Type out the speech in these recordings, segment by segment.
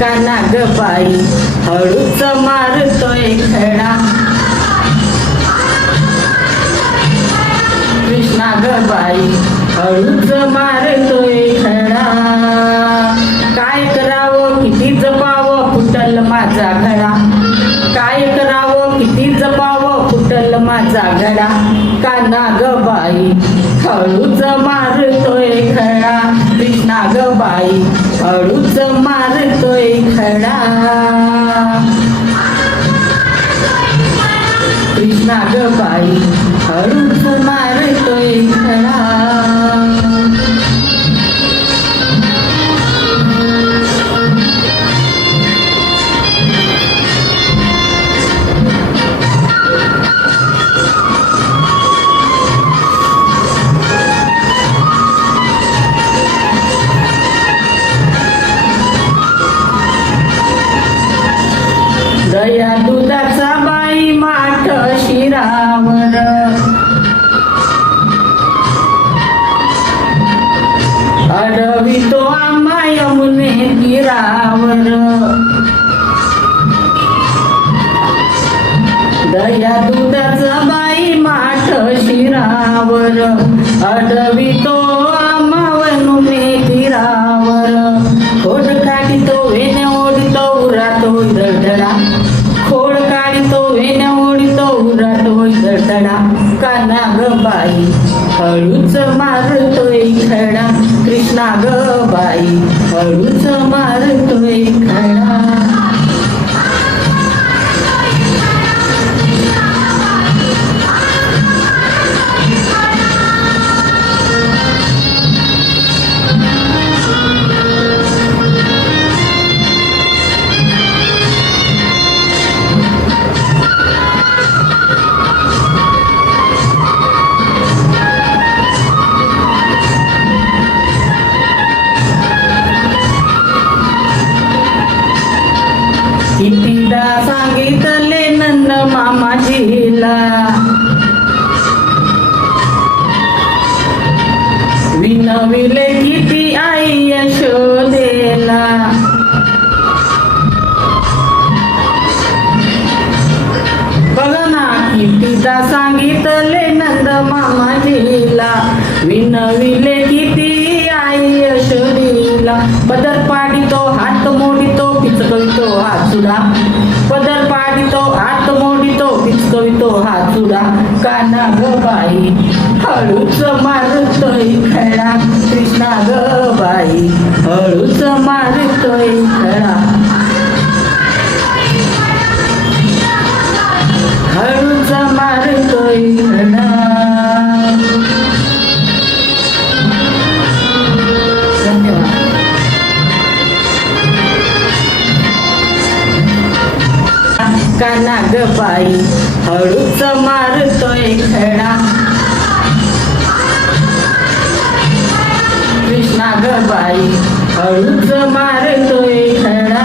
काना ग बाई हळूच मारतोय खडा कृष्णा ग बाई हळूच मारतोय खडा काय करावं किती जपावं फुटल माझा घडा काय करावं किती जपावं फुटल माझा घडा काना ग बाई हळूच मारतोय खडा कृष्णा ग बाई हळूच मारतोय खडा कृष्णा ग बाई हळूच मारतोय खडा दया दुधाचा बाई माठ शिरावर अडवितो आम्हा यमुने तीरावर दया दुधाचा बाई माठ शिरावर अडवितो आम्हा यमुने तीरावर खोड काढितो वेण्या ओढितो उरातो दडदडा खोड काढितो वेण्या ओढितो उरातो दडदडा काना ग बाई हळूच मारतोय खडा कृष्णा ग बाई हळूच मारतोय खडा कितीदा सांगितले नंद मामाजीला विनविले किती आई यशोदेला बघा ना कितीदा सांगितले नंद मामाजीला विनविले किती आई यशोदेला पदर पाडितो हात मोडितो पिचकवितो हात सुडा पदर पाडितो हात मोडितो पिचकवितो हात सुडा काना ग बाई हळूच मारतोय खडा कृष्णा ग बाई हळूच मारतोय खडा हळूच मारतोय खडा काना ग बाई हळूच मारतोय खडा कृष्णा ग बाई हळूच मारतोय खडा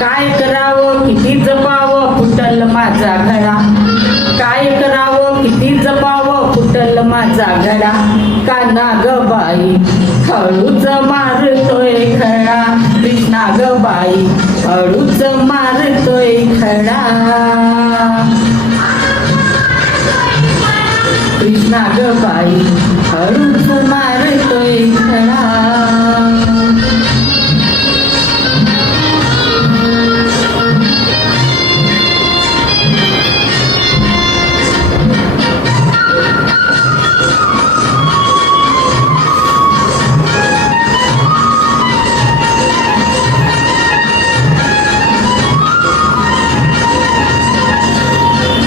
काय करावं किती जपावं फुटल माझा घडा काय करावं किती जपावं फुटल माझा घडा काना ग बाई हळूच मारतोय खडा कृष्णा ग बाई हळूच मारतोय खडा कृष्णा ग बाई हळूच मारतोय खडा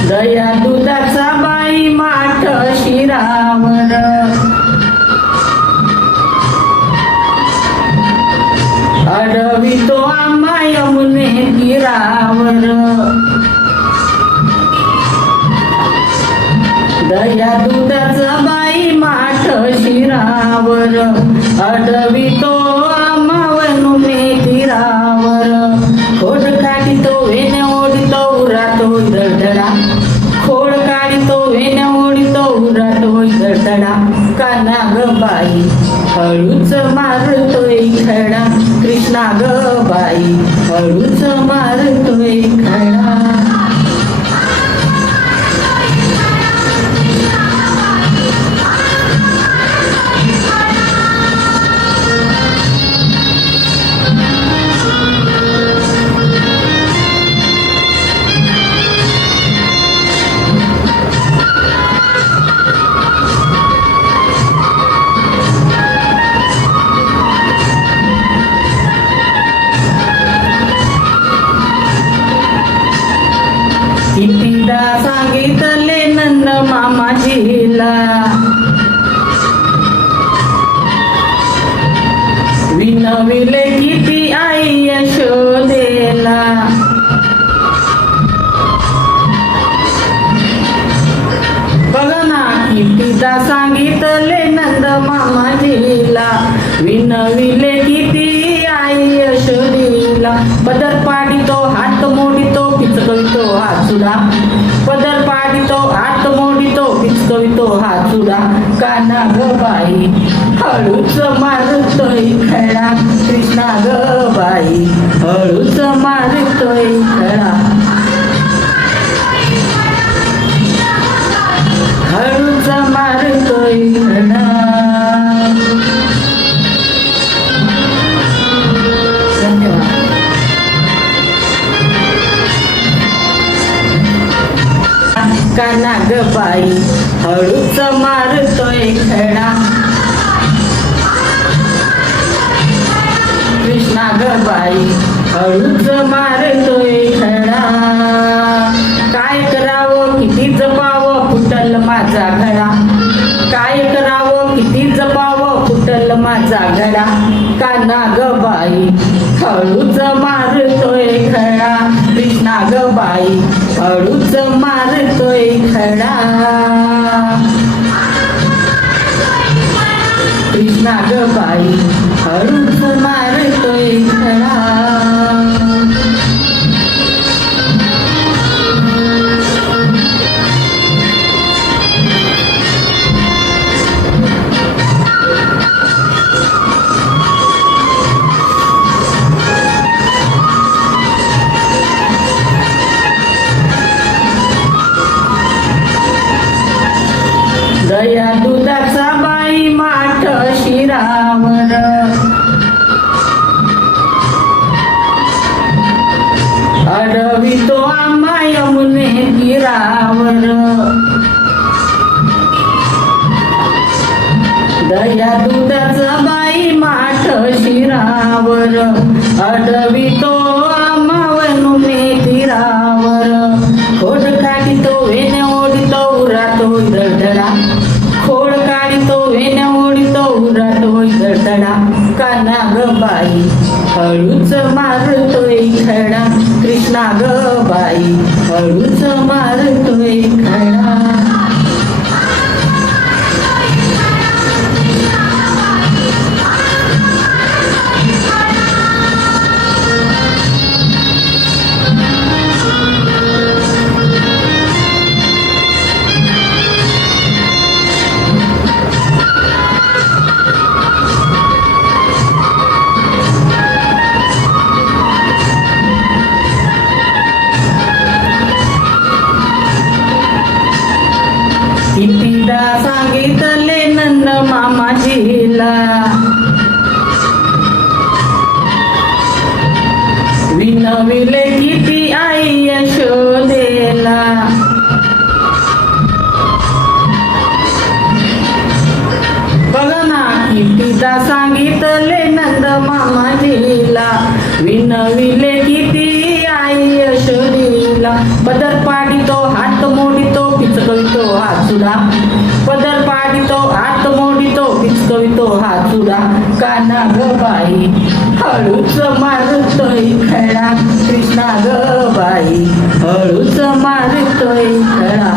दया दुधाचा बाई माठ शिरावर अडवितो आम्हा यमुने तीरावर दया दुधाचा बाई माठ शिरावर अडवितो आम्हा यमुने तीरावर खोड काढितो वेण्या ओढितो उरातो दडदडा खोड काढितो वेण्या ओढितो उरातो दडदडा काना ग बाई हळूच मारतोय खडा कृष्णा ग बाई हळूच मारतोय खडा. कितीदा सांगितले नंद मामाजीला, विनविले किती आई यशोदेला. बघा ना कितीदा सांगितले नंद मामाजीला, विनविले किती आई यशोदेला. पदर पाडितो हात मोडितो पिचकवितो हात सुडा, पदर पाडितो हात मोडितो पिचकवितो हात सुडा. काना ग बाई हळूच मारतोय खडा, कृष्णा ग बाई हळूच मारतोय खडा. हळूच मारतोय खडा. काना ग बाई हळूच मारतोय खडा, कृष्णा ग बाई हळूच मारतोय खडा. काय करावं किती जपावं फुटल माझा घडा, काय करावं किती जपावं फुटल माझा घडा. काना ग बाई हळूच मारतोय खडा, कृष्णा ग बाई हळूच मारतोय खडा. कृष्णा ग बाई हळूच मारतोय खडा. दया दुधाचा बाई माठ शिरावर, अडवितो आम्हा यमुने तीरावर. दया दुधाचा बाई माठ शिरावर, अडवितो आम्हा यमुने तीरावर. खोड काढितो वेण्या ओढितो उरातो दडदडा, खोड काढितो वेण्या ओढितो उरातो दडदडा. काना ग बाई हळूच मारतोय खडा, कृष्णा ग बाई हळूच मारतोय खडा. कितीदा सांगितले नंद मामाजीला, विनविले किती आई यशोदेला. बघा ना कितीदा सांगितले नंद मामाजीला, विनविले किती आई यशोदेला. पदर पाडितो हात मोडितो पिचकवितो हात सुडा, पदर पाडितो हात मोडितो पिचकवितो हात सुडा. काना ग बाई हळूच मारतोय खडा, कृष्णा ग बाई हळूच मारतोय खडा.